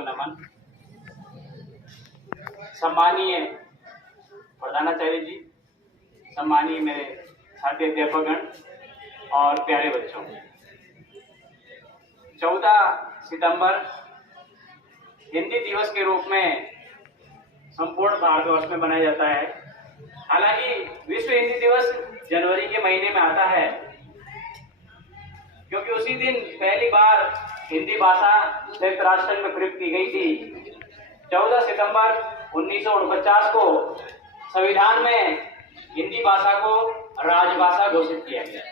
को नमन। सम्मानीय प्रधानाचार्य जी, सम्मानीय मेरे साथी अध्यापकगण और प्यारे बच्चों, 14 सितंबर हिंदी दिवस के रूप में संपूर्ण भारतवर्ष में मनाया जाता है। हालांकि विश्व हिंदी दिवस जनवरी के महीने में आता है, क्योंकि उसी दिन पहली बार हिंदी भाषा संयुक्त राष्ट्र संघ में प्रयुक्त की गई थी। 14 सितंबर 1949 को संविधान में हिंदी भाषा को राजभाषा घोषित किया गया।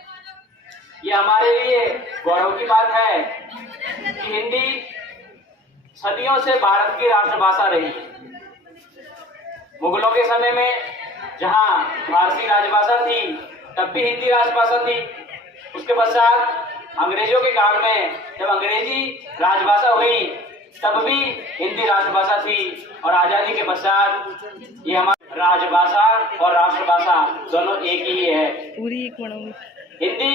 ये हमारे लिए गौरव की बात है कि हिंदी सदियों से भारत की राष्ट्रभाषा रही है। मुगलों के समय में जहां फारसी राजभाषा थी, तब भी हिंदी राजभाषा थी। उसके पश्चात अंग्रेजों के काल में जब अंग्रेजी राजभाषा हुई, तब भी हिंदी राजभाषा थी। और आजादी के पश्चात ये हमारी राजभाषा और राष्ट्रभाषा दोनों एक ही है। हिंदी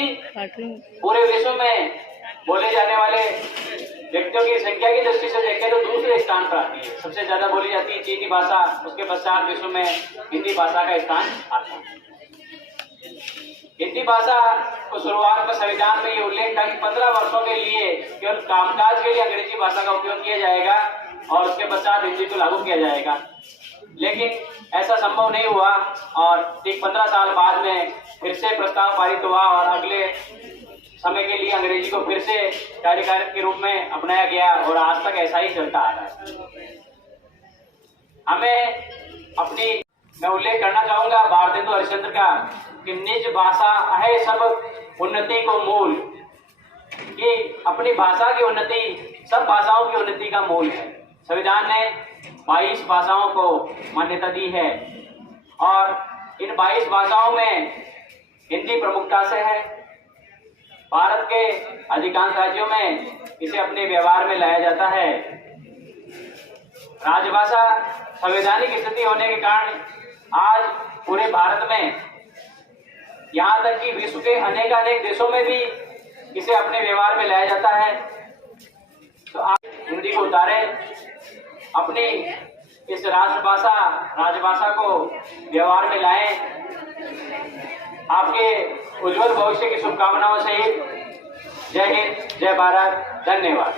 पूरे विश्व में बोले जाने वाले व्यक्तियों की संख्या की दृष्टि से देखें तो दूसरे स्थान पर आती है। सबसे ज्यादा बोली जाती है चीनी भाषा, उसके पश्चात विश्व में हिंदी भाषा का स्थान आता है। हिंदी भाषा को शुरुआत में संविधान में ये उल्लेख था कि 15 वर्षों के लिए केवल कामकाज के लिए अंग्रेजी भाषा का उपयोग किया जाएगा और उसके पश्चात हिंदी को लागू किया जाएगा। लेकिन ऐसा संभव नहीं हुआ और ठीक 15 साल बाद में फिर से प्रस्ताव पारित हुआ और अगले समय के लिए अंग्रेजी को फिर से कार्यकारित के रूप में अपनाया गया और आज तक ऐसा ही चलता आ रहा है। मैं उल्लेख करना चाहूंगा भारतेंदु हरिश्चंद्र का कि निज भाषा है सब उन्नति को मूल, कि अपनी भाषा की उन्नति सब भाषाओं की उन्नति का मूल है। संविधान ने 22 भाषाओं को मान्यता दी है और इन 22 भाषाओं में हिंदी प्रमुखता से है। भारत के अधिकांश राज्यों में इसे अपने व्यवहार में लाया जाता है। राजभाषा संवैधानिक स्थिति होने के कारण आज पूरे भारत में, यहाँ तक कि विश्व के अनेक देशों में भी इसे अपने व्यवहार में लाया जाता है। तो आप हिंदी को उतारें, अपनी इस राजभाषा को व्यवहार में लाएं। आपके उज्जवल भविष्य की शुभकामनाओं सहित जय हिंद, जय भारत, धन्यवाद।